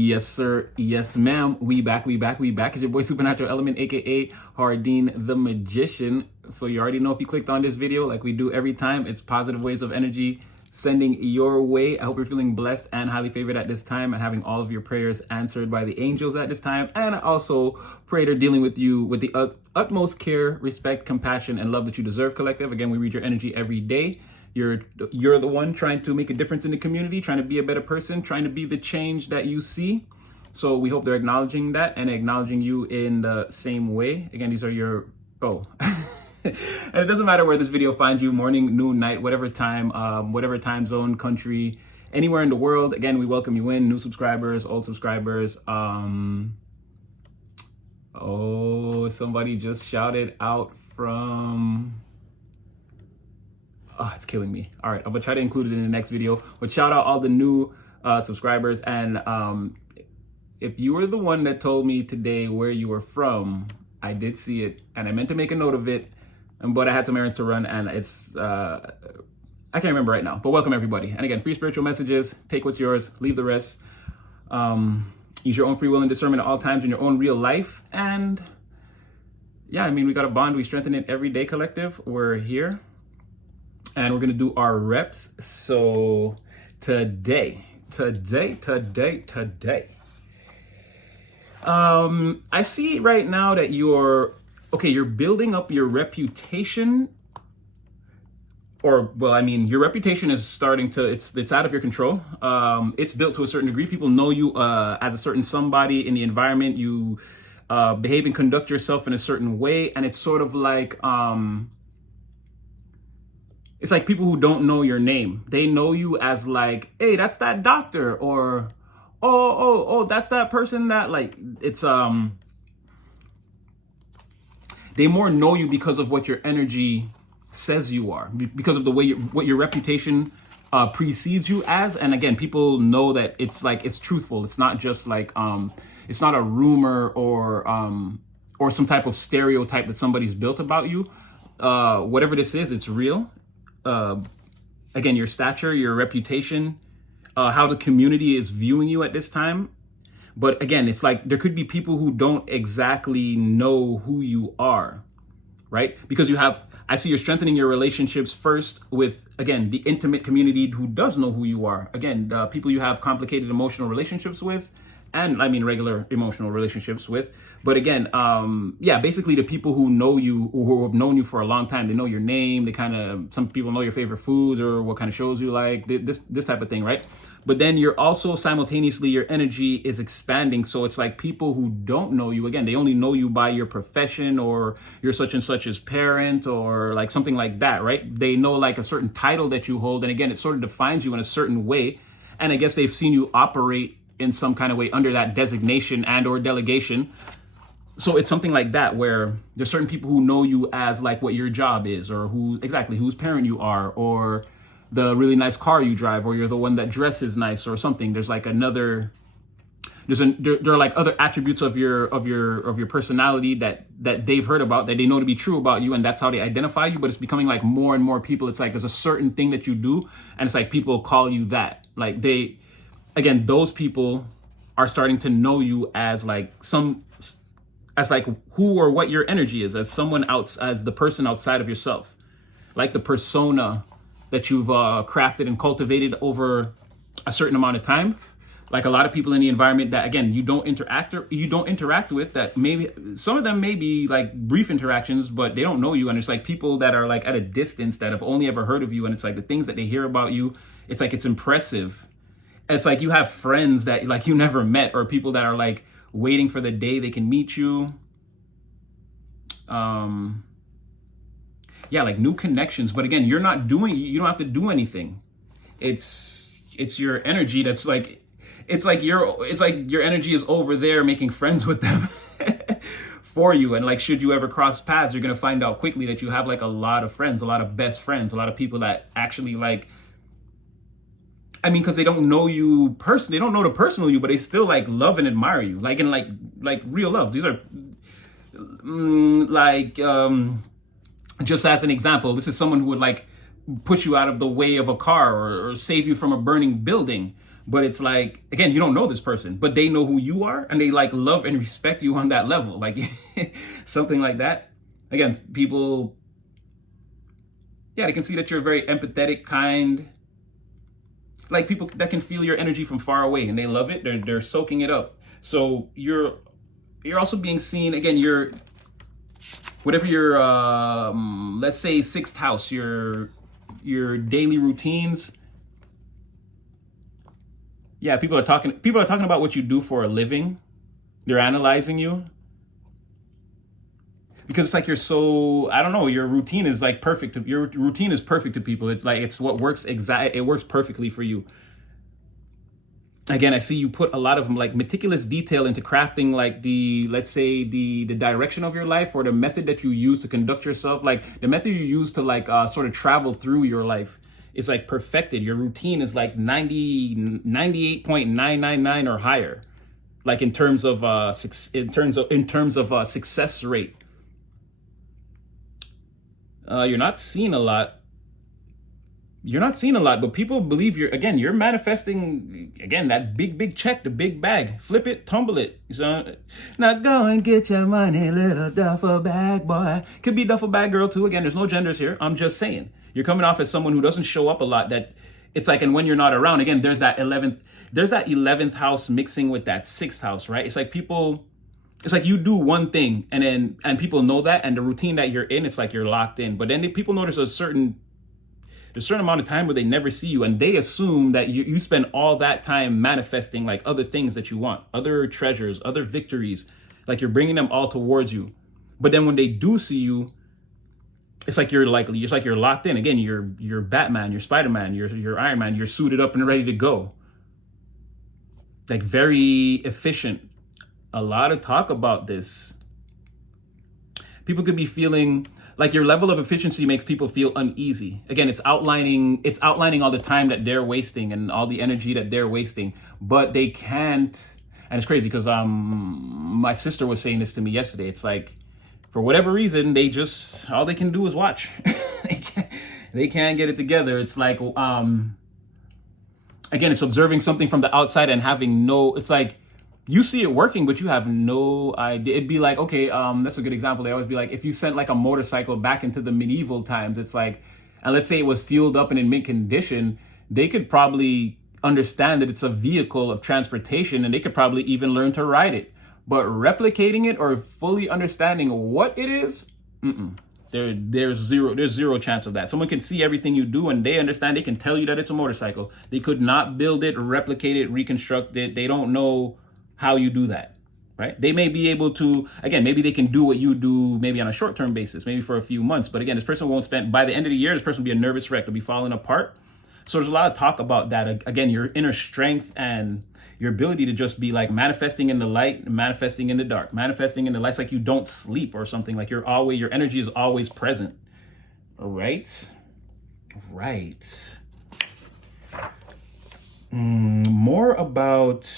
Yes, sir. Yes, ma'am. We back. It's your boy Supernatural Element, aka Hardeen the Magician. So you already know if you clicked on this video, like we do every time, it's positive waves of energy sending your way. I hope you're feeling blessed and highly favored at this time and having all of your prayers answered by the angels at this time. And I also pray they're dealing with you with the utmost care, respect, compassion, and love that you deserve, collective. Again, we read your energy every day. You're the one trying to make a difference in the community, trying to be a better person, trying to be the change that you see. So we hope they're acknowledging that and acknowledging you in the same way. Again, these are your, and it doesn't matter where this video finds you, morning, noon, night, whatever time zone, country, anywhere in the world. Again, we welcome you in, new subscribers, old subscribers. Oh, somebody just shouted out from... Oh, it's killing me. All right, I'm gonna try to include it in the next video. But shout out all the new subscribers. And if you were the one that told me today where you were from, I did see it, and I meant to make a note of it, but I had some errands to run, and it's I can't remember right now. But welcome everybody. And again, free spiritual messages. Take what's yours, leave the rest. Use your own free will and discernment at all times in your own real life. And yeah, I mean, we got a bond. We strengthen it every day, collective. We're here. And we're gonna do our reps. So today, I see right now that you're building up your reputation, or well, I mean, your reputation is starting to, it's out of your control. It's built to a certain degree. People know you as a certain somebody in the environment. You behave and conduct yourself in a certain way, and it's sort of like it's like people who don't know your name. They know you as like, hey, that's that doctor, or oh, that's that person that, like, it's they more know you because of what your energy says you are, because of the way what your reputation precedes you as. And again, people know that it's like, it's truthful. It's not just like it's not a rumor or some type of stereotype that somebody's built about you. Whatever this is, it's real. Again, your stature, your reputation, how the community is viewing you at this time. But again, it's like there could be people who don't exactly know who you are, right? Because I see you're strengthening your relationships first with, again, the intimate community who does know who you are. Again, people you have complicated emotional relationships with, and I mean regular emotional relationships with. But again, yeah, basically the people who know you, who have known you for a long time, they know your name. They some people know your favorite foods or what kind of shows you like, this type of thing, right? But then you're also simultaneously, your energy is expanding. So it's like people who don't know you, again, they only know you by your profession, or you're such and such as parent, or like something like that, right? They know like a certain title that you hold. And again, it sort of defines you in a certain way. And I guess they've seen you operate in some kind of way under that designation and or delegation. So it's something like that, where there's certain people who know you as like what your job is, or whose parent you are, or the really nice car you drive, or you're the one that dresses nice or something. There's like there are like other attributes of your personality that they've heard about, that they know to be true about you, and that's how they identify you. But it's becoming like more and more people. It's like there's a certain thing that you do, and it's like people call you that. Like again, those people are starting to know you as like as like who or what your energy is, as someone else, as the person outside of yourself, like the persona that you've crafted and cultivated over a certain amount of time. Like a lot of people in the environment that, again, you don't interact with, that maybe some of them may be like brief interactions, but they don't know you. And it's like people that are like at a distance that have only ever heard of you. And it's like the things that they hear about you, it's like, it's impressive. It's like you have friends that like you never met, or people that are like waiting for the day they can meet you. Yeah, like new connections. But again, you don't have to do anything. It's your energy that's like, it's like your energy is over there making friends with them for you. And like, should you ever cross paths, you're going to find out quickly that you have like a lot of friends, a lot of best friends, a lot of people that actually like, I mean, because they don't know you personally, they don't know the personal you, but they still like love and admire you, like in like real love. These are just as an example, this is someone who would like push you out of the way of a car, or save you from a burning building. But it's like, again, you don't know this person, but they know who you are, and they like love and respect you on that level, like something like that. Again, people, yeah, they can see that you're very empathetic, kind, like people that can feel your energy from far away, and they love it. They're soaking it up. So you're also being seen, again, you're, whatever your let's say sixth house, your daily routines. Yeah, people are talking about what you do for a living. They're analyzing you. Because it's like you're so, I don't know, your routine is like perfect. Your routine is perfect to people. It's like, it's what works it works perfectly for you. Again, I see you put a lot of like meticulous detail into crafting like the, let's say the direction of your life, or the method that you use to conduct yourself, like the method you use to like sort of travel through your life. It's like perfected. Your routine is like 98.999 or higher, like in terms of success rate. You're not seeing a lot. But people believe you're manifesting, again, that big check, the big bag. Flip it, tumble it. So now go and get your money, little duffel bag boy. Could be duffel bag girl too. Again, there's no genders here. I'm just saying. You're coming off as someone who doesn't show up a lot. That it's like, and when you're not around, again, there's that 11th house mixing with that 6th house, right? It's like it's like you do one thing and people know that, and the routine that you're in, it's like you're locked in. But then people know there's a certain amount of time where they never see you, and they assume that you spend all that time manifesting like other things that you want, other treasures, other victories, like you're bringing them all towards you. But then when they do see you, it's like you're locked in. Again, you're Batman, you're Spider-Man, you're Iron Man, you're suited up and ready to go. Like very efficient. A lot of talk about this. People could be feeling like your level of efficiency makes people feel uneasy. Again, it's outlining all the time that they're wasting and all the energy that they're wasting, but they can't. And it's crazy because my sister was saying this to me yesterday. It's like, for whatever reason, all they can do is watch. They can't get it together. It's like, again, it's observing something from the outside and it's like, you see it working, but you have no idea. It'd be like, okay, that's a good example. They always be like, if you sent like a motorcycle back into the medieval times, it's like, and let's say it was fueled up and in mint condition, they could probably understand that it's a vehicle of transportation, and they could probably even learn to ride it. But replicating it or fully understanding what it is, there's zero chance of that. Someone can see everything you do and they understand, they can tell you that it's a motorcycle. They could not build it, replicate it, reconstruct it. They don't know how you do that, right? They may be able to, again, maybe they can do what you do, maybe on a short-term basis, maybe for a few months. But again, this person won't spend, by the end of the year, this person will be a nervous wreck. They'll be falling apart. So there's a lot of talk about that. Again, your inner strength and your ability to just be like manifesting in the light, manifesting in the dark, manifesting in the light. It's like you don't sleep or something. Like your energy is always present. All right. More about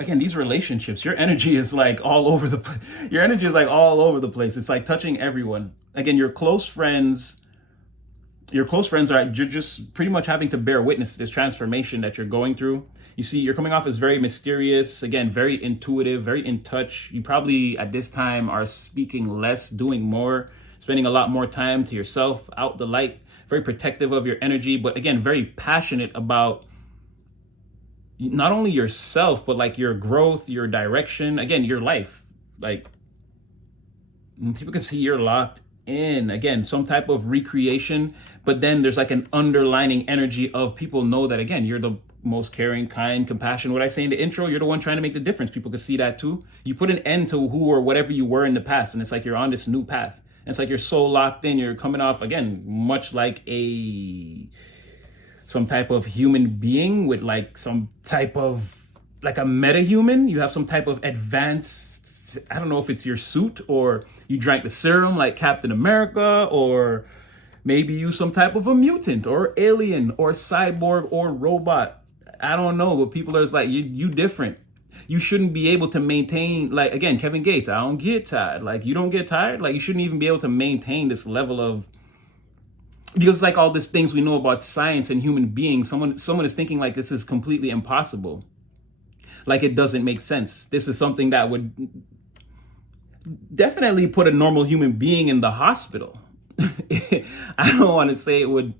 again, these relationships. Your energy is like all over the place. It's like touching everyone. Again, your close friends you're just pretty much having to bear witness to this transformation that you're going through. You see, you're coming off as very mysterious, again, very intuitive, very in touch. You probably at this time are speaking less, doing more, spending a lot more time to yourself, out the light, very protective of your energy, but again, very passionate about not only yourself, but like your growth, your direction, again, your life. Like people can see you're locked in, again, some type of recreation, but then there's like an underlining energy of people know that, again, you're the most caring, kind, compassionate. What I say in the intro, you're the one trying to make the difference. People can see that too. You put an end to who or whatever you were in the past, and it's like you're on this new path. And it's like you're so locked in. You're coming off, again, much like some type of human being with like some type of like a meta-human. You have some type of advanced, I don't know if it's your suit or you drank the serum like Captain America, or maybe you some type of a mutant or alien or cyborg or robot. I don't know, but people are just like, you different. You shouldn't be able to maintain, like, again, Kevin Gates, I don't get tired. Like, you don't get tired. Like, you shouldn't even be able to maintain this level of because like all these things we know about science and human beings, someone is thinking like this is completely impossible. Like it doesn't make sense. This is something that would definitely put a normal human being in the hospital. I don't want to say it would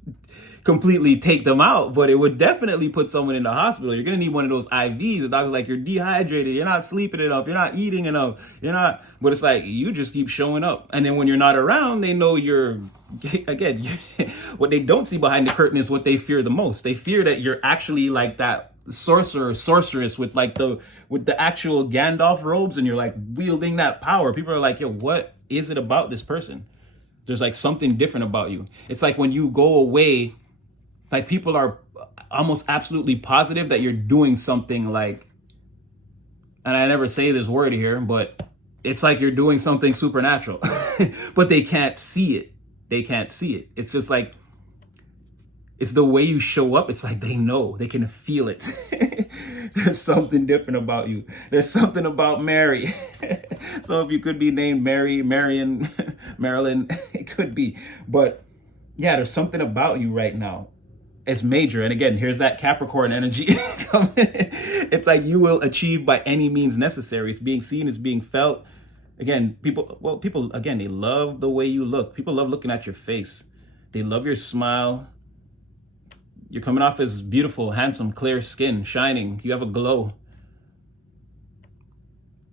completely take them out, but it would definitely put someone in the hospital. You're going to need one of those IVs. The doctor's like, you're dehydrated, you're not sleeping enough, you're not eating enough, you're not, but it's like, you just keep showing up. And then when you're not around, they know you're, again, what they don't see behind the curtain is what they fear the most. They fear that you're actually like that sorcerer, sorceress with the actual Gandalf robes, and you're like wielding that power. People are like, yo, what is it about this person? There's like something different about you. It's like when you go away, like people are almost absolutely positive that you're doing something like, and I never say this word here, but it's like you're doing something supernatural, but they can't see it. They can't see it. It's just like, it's the way you show up. It's like they know, they can feel it. There's something different about you. There's something about Mary. So if you could be named Mary, Marion, Marilyn, it could be. But yeah, there's something about you right now. It's major. And again, here's that Capricorn energy. It's like you will achieve by any means necessary. It's being seen, it's being felt. Again, people, again, they love the way you look. People love looking at your face. They love your smile. You're coming off as beautiful, handsome, clear skin, shining. You have a glow.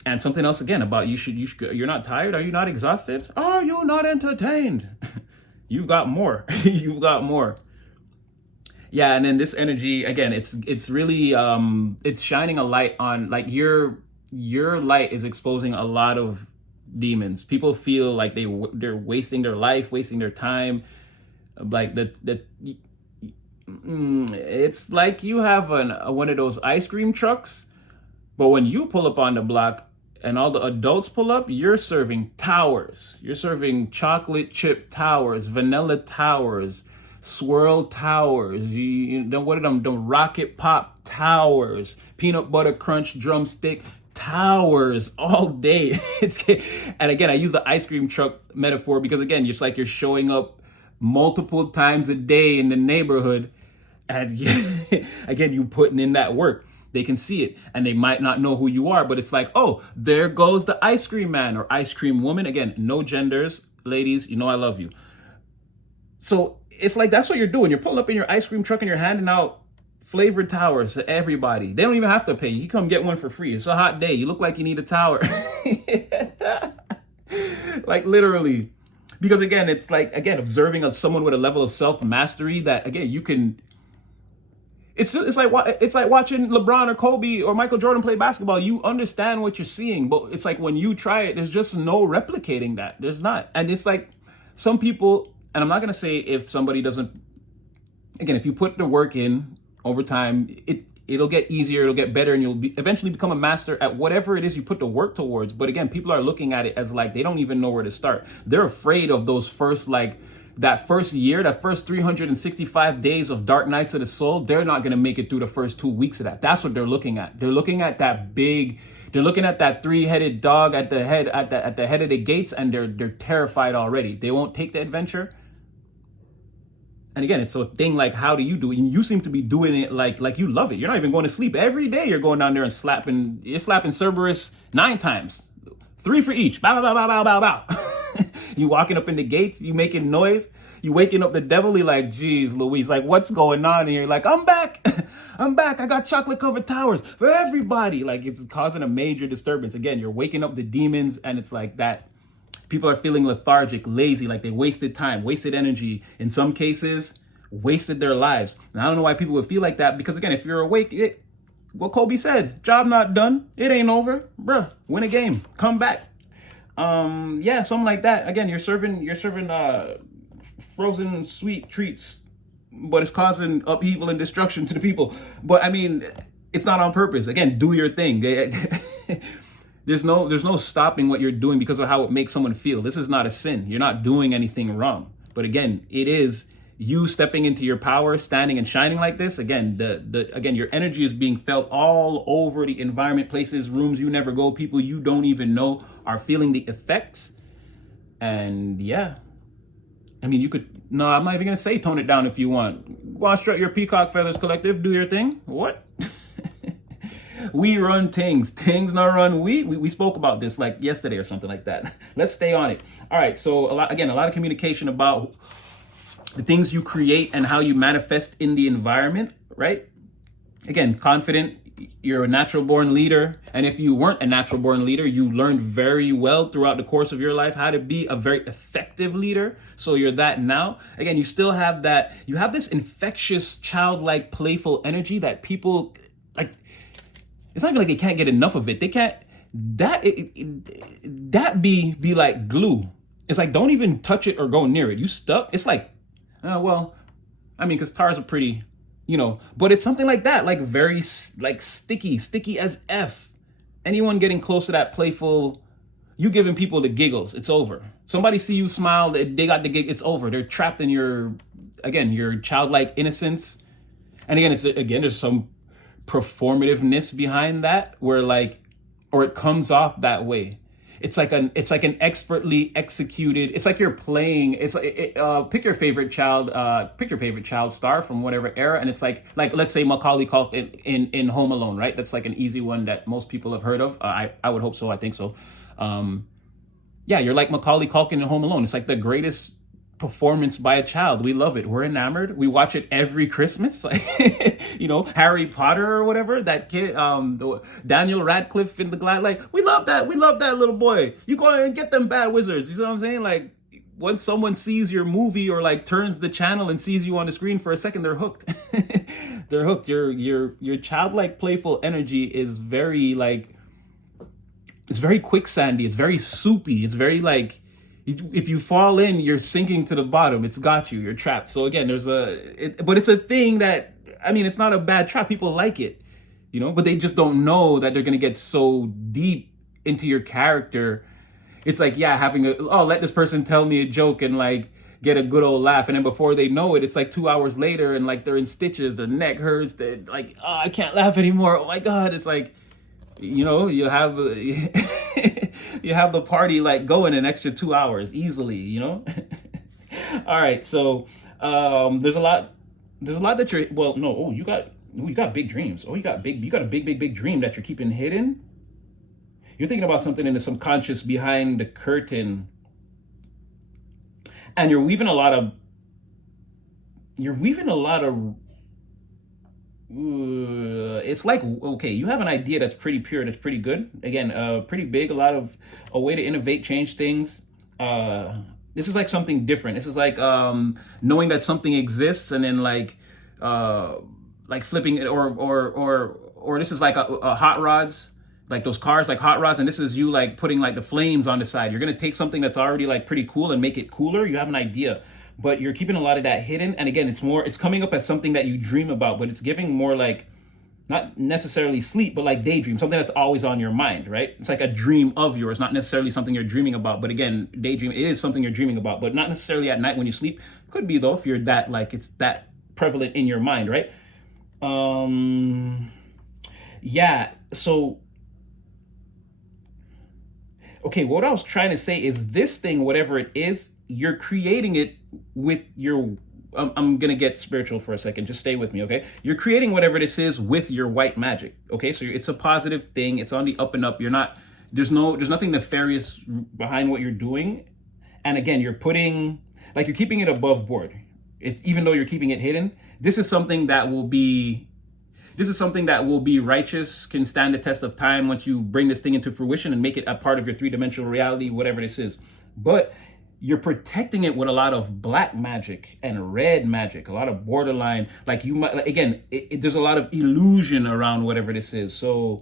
And something else again about you're not tired? Are you not exhausted? Are you not entertained? You've got more. You've got more. Yeah, and then this energy, again, it's really, it's shining a light on, like your light is exposing a lot of demons. People feel like they're wasting their life, wasting their time. Like it's like you have one of those ice cream trucks, but when you pull up on the block and all the adults pull up, you're serving towers. You're serving chocolate chip towers, vanilla towers, swirl towers. You know what are them? The rocket pop towers, peanut butter crunch drumstick towers all day. And again, I use the ice cream truck metaphor because again, it's like you're showing up multiple times a day in the neighborhood, and again, you putting in that work. They can see it, and they might not know who you are, but it's like, oh, there goes the ice cream man or ice cream woman. Again, no genders, ladies, you know I love you. So it's like, that's what you're doing. You're pulling up in your ice cream truck and you're handing out flavored towers to everybody. They don't even have to pay. You come get one for free. It's a hot day. You look like you need a tower. Like literally. Because again, it's like, again, observing someone with a level of self-mastery that, again, you can, it's like watching LeBron or Kobe or Michael Jordan play basketball. You understand what you're seeing, but it's like when you try it, there's just no replicating that. There's not. And it's like some people, and I'm not going to say if somebody doesn't, again, if you put the work in over time, it'll get easier, it'll get better, and you'll eventually become a master at whatever it is you put the work towards. But again, people are looking at it as like, they don't even know where to start. They're afraid of those first, like that first year, that first 365 days of dark nights of the soul. They're not going to make it through the first 2 weeks of that. That's what they're looking at. They're looking at that big, they're looking at that three-headed dog at the head, at the head of the gates, and they're terrified already. They won't take the adventure. And again, it's a thing like, how do you do it? And you seem to be doing it like you love it. You're not even going to sleep. Every day you're going down there and you're slapping Cerberus 9 times. 3 for each. Bow, bow, bow, bow, bow, bow. You walking up in the gates, you making noise, you waking up the devil. You're like, geez, Louise, like what's going on? And you're like, I'm back. I'm back. I got chocolate covered towers for everybody. Like it's causing a major disturbance. Again, you're waking up the demons, and it's like that. People are feeling lethargic, lazy, like they wasted time, wasted energy. In some cases, wasted their lives. And I don't know why people would feel like that, because again, if you're awake, what Kobe said, job not done. It ain't over. Bruh, win a game. Come back. Yeah, something like that. Again, you're serving frozen sweet treats, but it's causing upheaval and destruction to the people. But I mean, it's not on purpose. Again, do your thing. There's no stopping what you're doing because of how it makes someone feel. This is not a sin. You're not doing anything wrong. But again, it is you stepping into your power, standing and shining like this. Again, again, your energy is being felt all over the environment, places, rooms you never go, people you don't even know are feeling the effects. And yeah, I mean, you could No, I'm not even gonna say tone it down if you want. Go on, strut your peacock feathers, collective. Do your thing. What? We run things. Things not run we spoke about this like yesterday or something like that. Let's stay on it. All right. So a lot of communication about the things you create and how you manifest in the environment, right? Again, confident. You're a natural born leader. And if you weren't a natural born leader, you learned very well throughout the course of your life how to be a very effective leader. So you're that now. Again, you still have that. You have this infectious, childlike, playful energy that people like. It's not even like they can't get enough of it. They can't. That be like glue. It's like, don't even touch it or go near it. You stuck. It's like, well, I mean, because tars are pretty, but it's something like that, like very like sticky as F. Anyone getting close to that playful, you giving people the giggles, it's over. Somebody see you smile, they got the gig, it's over. They're trapped in your childlike innocence. And there's some performativeness behind that where or it comes off that way. It's like an expertly executed. It's like you're playing. It's like pick your favorite child star from whatever era, and it's like let's say Macaulay Culkin in Home Alone, right? That's like an easy one that most people have heard of. I would hope so. I think so. You're like Macaulay Culkin in Home Alone. It's like the greatest performance by a child. We love it. We're enamored. We watch it every Christmas. Harry Potter or whatever, that kid, Daniel Radcliffe in the Glide. Like, we love that little boy. You go and get them bad wizards. You know what I'm saying? Like, once someone sees your movie or like turns the channel and sees you on the screen for a second, they're hooked. They're hooked. Your childlike playful energy is very it's very quicksandy. It's very soupy. It's very like, if you fall in, you're sinking to the bottom. It's got you. You're trapped. So again, but it's a thing that, I mean, it's not a bad trap. People like it, but they just don't know that they're going to get so deep into your character. It's like, let this person tell me a joke and like get a good old laugh. And then before they know it, it's like 2 hours later and like they're in stitches, their neck hurts. They're like, oh, I can't laugh anymore. Oh my God. It's like, you have you have the party like going an extra 2 hours easily, All right. So there's a lot that you're, you got big dreams. You got a big dream that you're keeping hidden. You're thinking about something in the subconscious behind the curtain, and you're weaving a lot of it's like, okay, you have an idea that's pretty pure, that's pretty good. Again, pretty big, a way to innovate, change things. This is like something different. This is like knowing that something exists and then like flipping it, or this is like a hot rods, like those cars, like hot rods, and this is you like putting like the flames on the side. You're gonna take something that's already like pretty cool and make it cooler. You have an idea, but you're keeping a lot of that hidden. And again, it's coming up as something that you dream about, but it's giving more like, not necessarily sleep, but like daydream, something that's always on your mind, right? It's like a dream of yours, not necessarily something you're dreaming about. But again, daydream is something you're dreaming about, but not necessarily at night when you sleep. Could be though, if you're that, like, it's that prevalent in your mind, right? So, okay, what I was trying to say is this thing, whatever it is, you're creating it with your, I'm going to get spiritual for a second. Just stay with me, okay? You're creating whatever this is with your white magic, okay? So it's a positive thing. It's on the up and up. There's nothing nefarious behind what you're doing. And again, you're keeping it above board. Even though you're keeping it hidden, this is something that will be righteous, can stand the test of time once you bring this thing into fruition and make it a part of your three-dimensional reality, whatever this is. But you're protecting it with a lot of black magic and red magic, a lot of borderline, like you might, again, there's a lot of illusion around whatever this is. So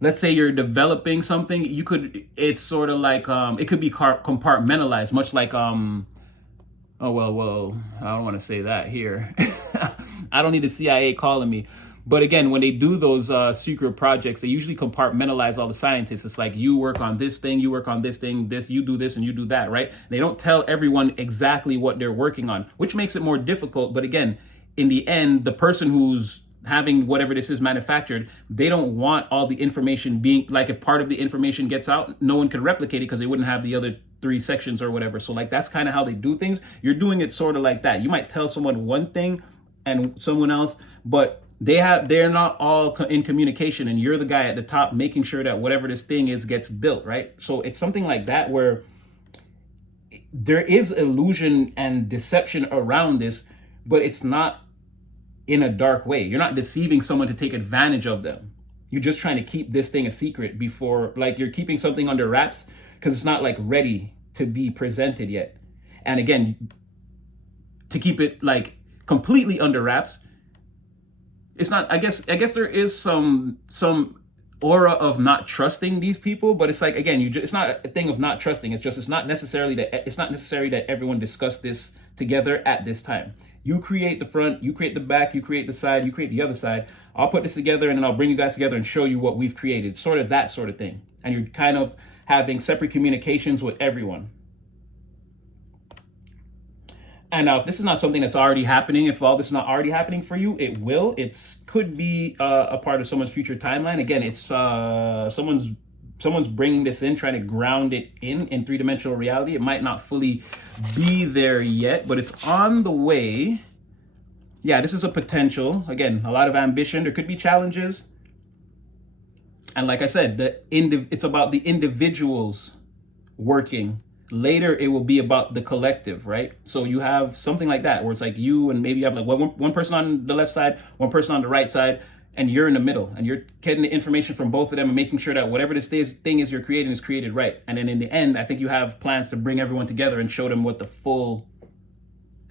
let's say you're developing something, it's sort of like, it could be compartmentalized, much like, I don't want to say that here. I don't need the CIA calling me. But again, when they do those secret projects, they usually compartmentalize all the scientists. It's like, you work on this thing, you work on this thing, you do this and you do that, right? They don't tell everyone exactly what they're working on, which makes it more difficult. But again, in the end, the person who's having whatever this is manufactured, they don't want all the information being, like, if part of the information gets out, no one could replicate it because they wouldn't have the other three sections or whatever. So like that's kind of how they do things. You're doing it sort of like that. You might tell someone one thing and someone else, but they're not all in communication, and you're the guy at the top making sure that whatever this thing is gets built, right? So it's something like that where there is illusion and deception around this, but it's not in a dark way. You're not deceiving someone to take advantage of them. You're just trying to keep this thing a secret before, like you're keeping something under wraps because it's not like ready to be presented yet. And again, to keep it like completely under wraps, it's not, I guess there is some aura of not trusting these people, but it's like, again, it's not a thing of not trusting. It's not necessary that everyone discuss this together at this time. You create the front, you create the back, you create the side, you create the other side. I'll put this together and then I'll bring you guys together and show you what we've created. Sort of that sort of thing. And you're kind of having separate communications with everyone. And now, if this is not something that's already happening, if all this is not already happening for you, it will. It could be a part of someone's future timeline. Again, it's someone's bringing this in, trying to ground it in three-dimensional reality. It might not fully be there yet, but it's on the way. Yeah, this is a potential. Again, a lot of ambition. There could be challenges. And like I said, it's about the individuals working. Later, it will be about the collective, right? So you have something like that where it's like you and maybe you have like one person on the left side, one person on the right side, and you're in the middle and you're getting the information from both of them and making sure that whatever this thing is you're creating is created right. And then in the end, I think you have plans to bring everyone together and show them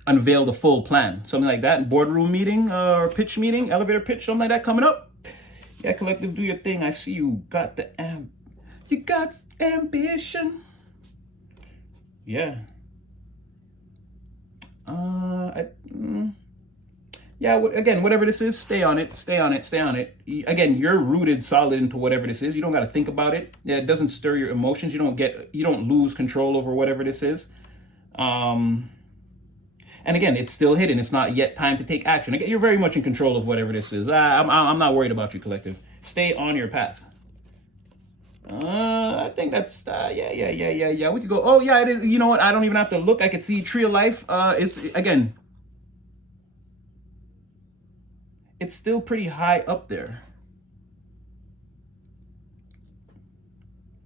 unveil the full plan. Something like that. Boardroom meeting or pitch meeting, elevator pitch, something like that coming up. Yeah, collective, do your thing. I see you got you got ambition. Yeah. Again, whatever this is, stay on it. Again, you're rooted solid into whatever this is. You don't got to think about it. Yeah, it doesn't stir your emotions. You don't lose control over whatever this is. And again, it's still hidden. It's not yet time to take action. Again, you're very much in control of whatever this is. I'm not worried about you, collective. Stay on your path. I think that's yeah. We could go. Oh yeah, it is. You know what? I don't even have to look. I could see Tree of Life. It's still pretty high up there.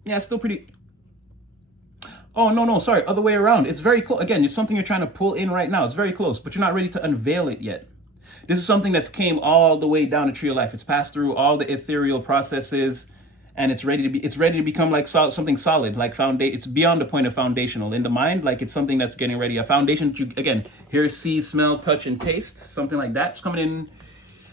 Yeah, it's still pretty. Oh no, sorry, other way around. It's very close. Again, it's something you're trying to pull in right now. It's very close, but you're not ready to unveil it yet. This is something that's came all the way down to Tree of Life. It's passed through all the ethereal processes. And it's ready to become like something solid, like it's beyond the point of foundational in the mind. Like it's something that's getting ready, a foundation that you, again, hear, see, smell, touch, and taste, something like that. It's coming in.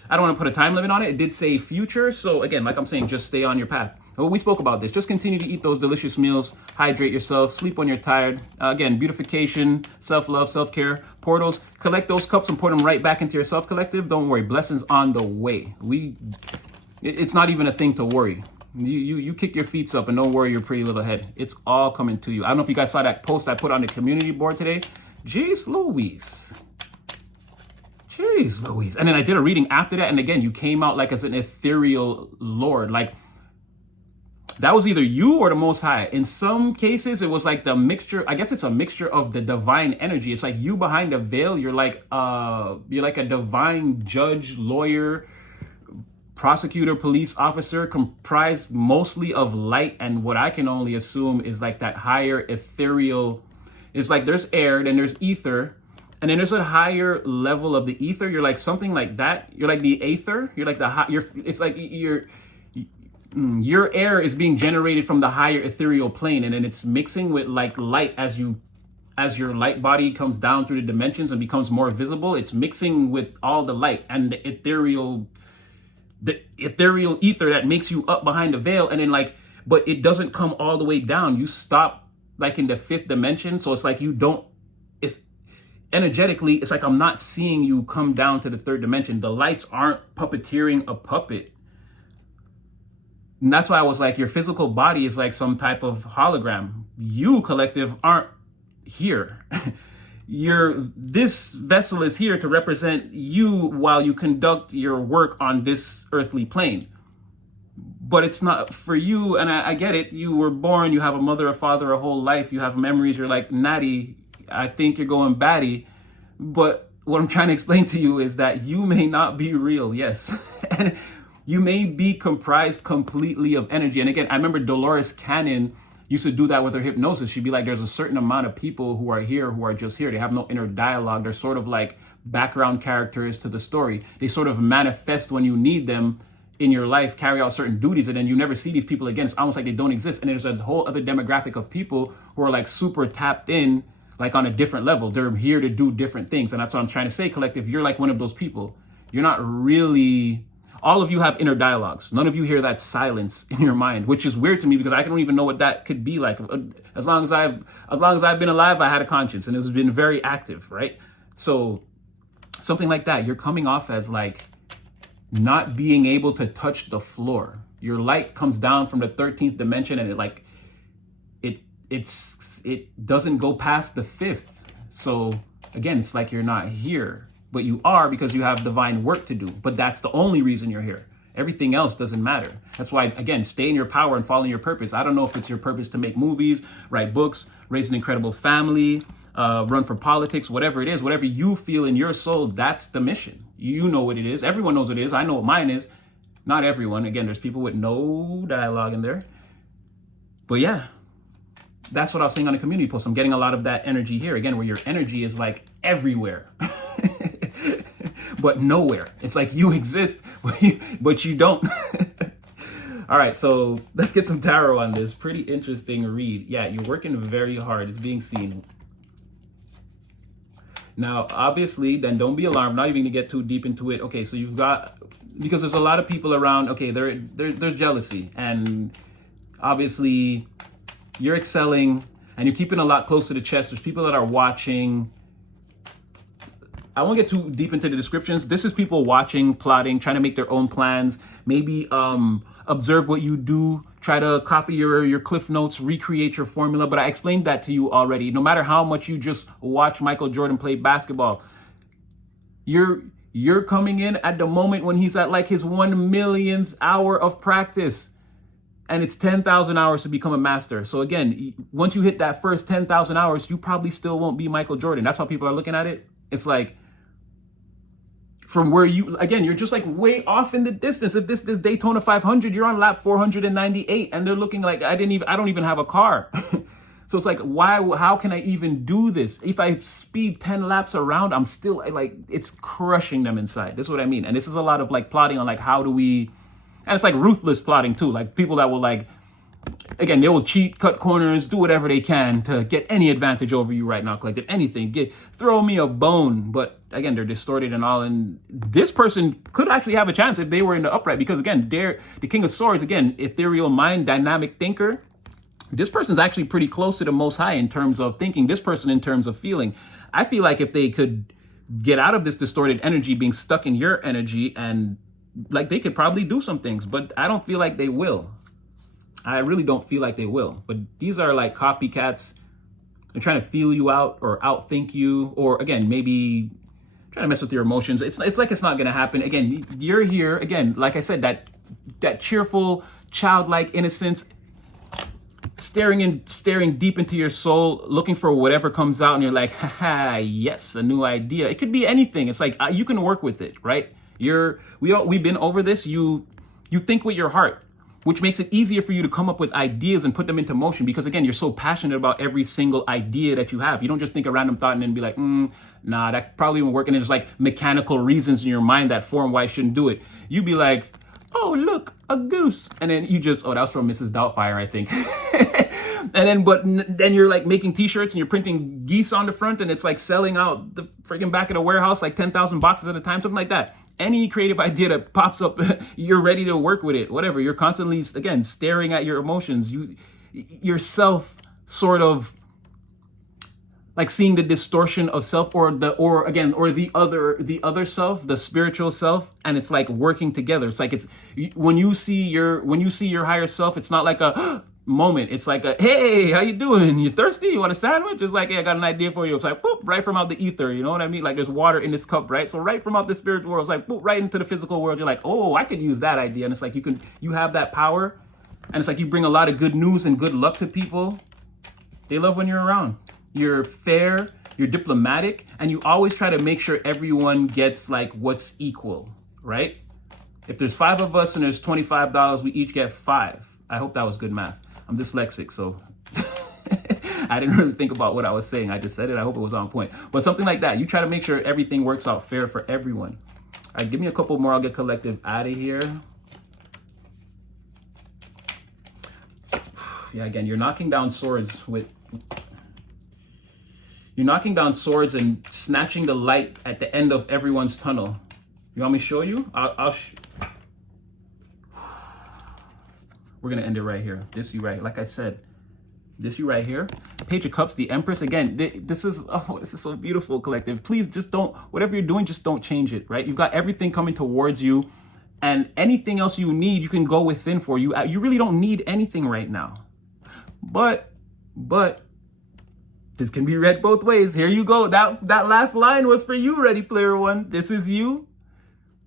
I don't want to put a time limit on it. It did say future. So again, like I'm saying, just stay on your path. Well, we spoke about this. Just continue to eat those delicious meals, hydrate yourself, sleep when you're tired. Again, beautification, self-love, self-care, portals, collect those cups and pour them right back into your self-collective. Don't worry, blessings on the way. It's not even a thing to worry. You kick your feet up and don't worry your pretty little head. It's all coming to you. I don't know if you guys saw that post I put on the community board today. Jeez Louise. And then I did a reading after that. And again, you came out like as an ethereal lord. Like that was either you or the Most High. In some cases, it was like the mixture. I guess it's a mixture of the divine energy. It's like you behind the veil. You're like a divine judge, lawyer, prosecutor, police officer, comprised mostly of light and what I can only assume is like that higher ethereal. It's like there's air, then there's ether, and then there's a higher level of the ether. You're like something like that. You're like the aether. You're like it's like your air is being generated from the higher ethereal plane, and then it's mixing with like light as your light body comes down through the dimensions and becomes more visible. It's mixing with all the light and the ethereal ether that makes you up behind the veil, and then but it doesn't come all the way down. You stop like in the fifth dimension, so it's like energetically, it's like I'm not seeing you come down to the third dimension. The lights aren't puppeteering a puppet. And that's why I was like, your physical body is like some type of hologram. You, collective, aren't here. This vessel is here to represent you while you conduct your work on this earthly plane. but it's not for you. And I get it. You were born, you have a mother, a father, a whole life. You have memories. You're like, natty, I think you're going batty. But what I'm trying to explain to you is that you may not be real. Yes. And you may be comprised completely of energy. And again, I remember Dolores Cannon used to do that with her hypnosis. She'd be like, there's a certain amount of people who are here, who are just here. They have no inner dialogue. They're sort of like background characters to the story. They sort of manifest when you need them in your life, carry out certain duties, and then you never see these people again. It's almost like they don't exist. And there's a whole other demographic of people who are like super tapped in, like on a different level. They're here to do different things. And that's what I'm trying to say, collective. You're like one of those people. You're not really... All of you have inner dialogues. None of you hear that silence in your mind, which is weird to me because I don't even know what that could be like. As long as I've been alive, I had a conscience and it's been very active, right? So something like that, you're coming off as like not being able to touch the floor. Your light comes down from the 13th dimension and it doesn't go past the 5th. So again, it's like you're not here. But you are because you have divine work to do. But that's the only reason you're here. Everything else doesn't matter. That's why, again, stay in your power and follow your purpose. I don't know if it's your purpose to make movies, write books, raise an incredible family, run for politics, whatever it is, whatever you feel in your soul, that's the mission. You know what it is. Everyone knows what it is. I know what mine is. Not everyone. Again, there's people with no dialogue in there. But yeah, that's what I was saying on the community post. I'm getting a lot of that energy here. Again, where your energy is like everywhere. But nowhere. It's like you exist, but you don't. All right, so let's get some tarot on this. Pretty interesting read. Yeah, you're working very hard. It's being seen. Now, obviously, then don't be alarmed. Not even to get too deep into it. Okay, so you've got, because there's a lot of people around. Okay, there's jealousy, and obviously, you're excelling, and you're keeping a lot close to the chest. There's people that are watching. I won't get too deep into the descriptions. This is people watching, plotting, trying to make their own plans. Maybe observe what you do. Try to copy your cliff notes, recreate your formula. But I explained that to you already. No matter how much you just watch Michael Jordan play basketball, you're coming in at the moment when he's at like his 1 millionth hour of practice. And it's 10,000 hours to become a master. So again, once you hit that first 10,000 hours, you probably still won't be Michael Jordan. That's how people are looking at it. It's like, from where you, again, you're just like way off in the distance. If this Daytona 500, you're on lap 498 and they're looking like, I don't even have a car. So it's like, how can I even do this? If I speed 10 laps around, I'm still like, it's crushing them inside. This is what I mean. And this is a lot of like plotting on like, how do we, and it's like ruthless plotting too. Like people that will like, again, they will cheat, cut corners, do whatever they can to get any advantage over you right now, collective. Anything, throw me a bone. But again, they're distorted and all. And this person could actually have a chance if they were in the upright, because again, they're the King of Swords, again, ethereal mind, dynamic thinker. This person's actually pretty close to the Most High in terms of thinking, this person in terms of feeling. I feel like if they could get out of this distorted energy being stuck in your energy, and like they could probably do some things, but I don't feel like they will. I really don't feel like they will. But these are like copycats. They're trying to feel you out or outthink you, or again, maybe trying to mess with your emotions. It's like it's not going to happen. Again, you're here. Again, like I said, that cheerful, childlike innocence, staring deep into your soul, looking for whatever comes out, and you're like, haha, yes, a new idea. It could be anything. It's like you can work with it, right? We've been over this. You think with your heart, which makes it easier for you to come up with ideas and put them into motion, because again, you're so passionate about every single idea that you have. You don't just think a random thought and then be like, nah, that probably won't work. And there's like mechanical reasons in your mind that form why I shouldn't do it. You'd be like, oh, look, a goose. And then you just, oh, that was from Mrs. Doubtfire, I think. Then you're like making t-shirts and you're printing geese on the front, and it's like selling out the freaking back of the warehouse, like 10,000 boxes at a time, something like that. Any creative idea that pops up, you're ready to work with it, whatever. You're constantly, again, staring at your emotions. Yourself sort of like seeing the distortion of self, or the other self, the spiritual self, and it's like working together. It's like when you see your higher self, it's not like moment. It's like a, hey, how you doing? You thirsty? You want a sandwich? It's like, hey, I got an idea for you. It's like, boop, right from out the ether. You know what I mean? Like there's water in this cup, right? So right from out the spiritual world, it's like, boop, right into the physical world. You're like, oh, I could use that idea. And it's like, you have that power. And it's like, you bring a lot of good news and good luck to people. They love when you're around. You're fair, you're diplomatic, and you always try to make sure everyone gets like what's equal, right? If there's 5 of us and there's $25, we each get 5. I hope that was good math. I'm dyslexic, so I didn't really think about what I was saying. I just said it. I hope it was on point. But something like that. You try to make sure everything works out fair for everyone. All right, give me a couple more. I'll get collective out of here. Yeah, again, you're knocking down swords and snatching the light at the end of everyone's tunnel. You want me to show you? We're going to end it right here. This you right. Like I said, this you right here. Page of Cups, the Empress. Again, this is so beautiful, collective. Please just don't, whatever you're doing, just don't change it, right? You've got everything coming towards you, and anything else you need, you can go within for. You really don't need anything right now. But this can be read both ways. Here you go. That last line was for you, Ready Player One. This is you.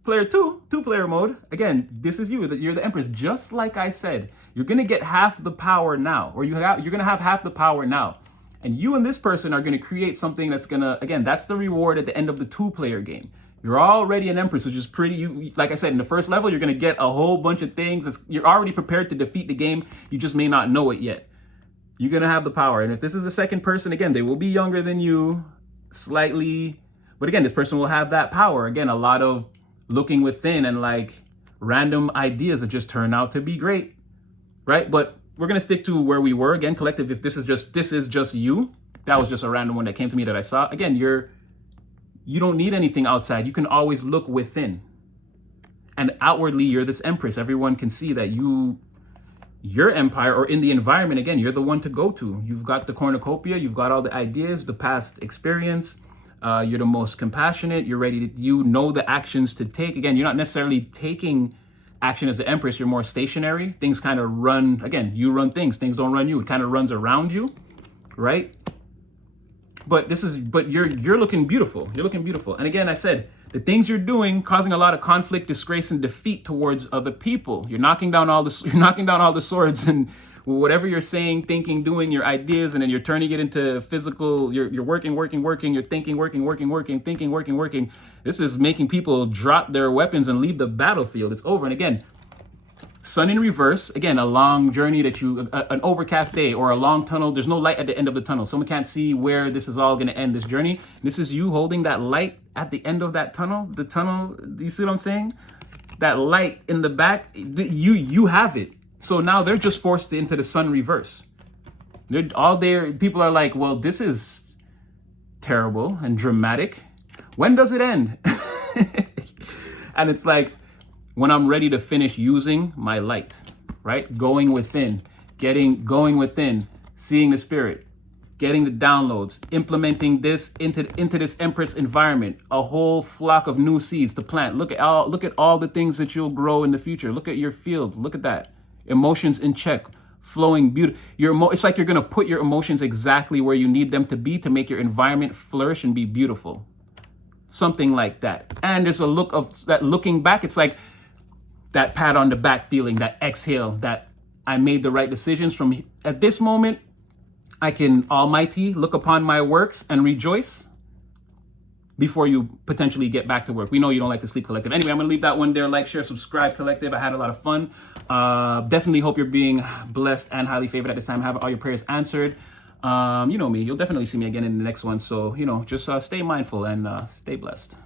Player 2, 2-player mode. Again, this is you. You're the Empress. Just like I said, you're going to get half the power now, or you're going to have half the power now. And you and this person are going to create something that's going to, again, that's the reward at the end of the 2-player game. You're already an Empress, which is pretty, like I said, in the first level, you're going to get a whole bunch of things. You're already prepared to defeat the game. You just may not know it yet. You're going to have the power. And if this is a second person, again, they will be younger than you slightly. But again, this person will have that power. Again, a lot of looking within and like random ideas that just turn out to be great, right? But we're going to stick to where we were. Again, collective, if this is just you, that was just a random one that came to me that I saw. Again, you don't need anything outside. You can always look within. And outwardly, you're this Empress. Everyone can see that your empire, or in the environment, again, you're the one to go to. You've got the cornucopia, you've got all the ideas, the past experience. You're the most compassionate. You're ready to, you know the actions to take. Again, you're not necessarily taking action as the Empress. You're more stationary. Things kind of run, again, you run things. Things don't run you. It kind of runs around you, right? But you're looking beautiful. You're looking beautiful. And again, I said, the things you're doing causing a lot of conflict, disgrace, and defeat towards other people. You're knocking down all the swords, and whatever you're saying, thinking, doing, your ideas, and then you're turning it into physical. You're working. You're thinking, working. This is making people drop their weapons and leave the battlefield. It's over. And again, sun in reverse. Again, a long journey an overcast day or a long tunnel. There's no light at the end of the tunnel. Someone can't see where this is all going to end, this journey. This is you holding that light at the end of that tunnel. The tunnel, you see what I'm saying? That light in the back, you have it. So now they're just forced into the sun reverse. People are like, well, this is terrible and dramatic. When does it end? And it's like, when I'm ready to finish using my light, right? Going within, seeing the spirit, getting the downloads, implementing this into this Empress environment, a whole flock of new seeds to plant. Look at all the things that you'll grow in the future. Look at your field. Look at that. Emotions in check, flowing beauty. It's like you're going to put your emotions exactly where you need them to be to make your environment flourish and be beautiful. Something like that. And there's a look of that looking back. It's like that pat on the back feeling, that exhale, that I made the right decisions. From at this moment, I can almighty look upon my works and rejoice before you potentially get back to work. We know you don't like to sleep, collective. Anyway, I'm gonna leave that one there. Like, share, subscribe, collective. I had a lot of fun. Definitely hope you're being blessed and highly favored at this time. Have all your prayers answered. You know me, you'll definitely see me again in the next one. So, just stay mindful and stay blessed.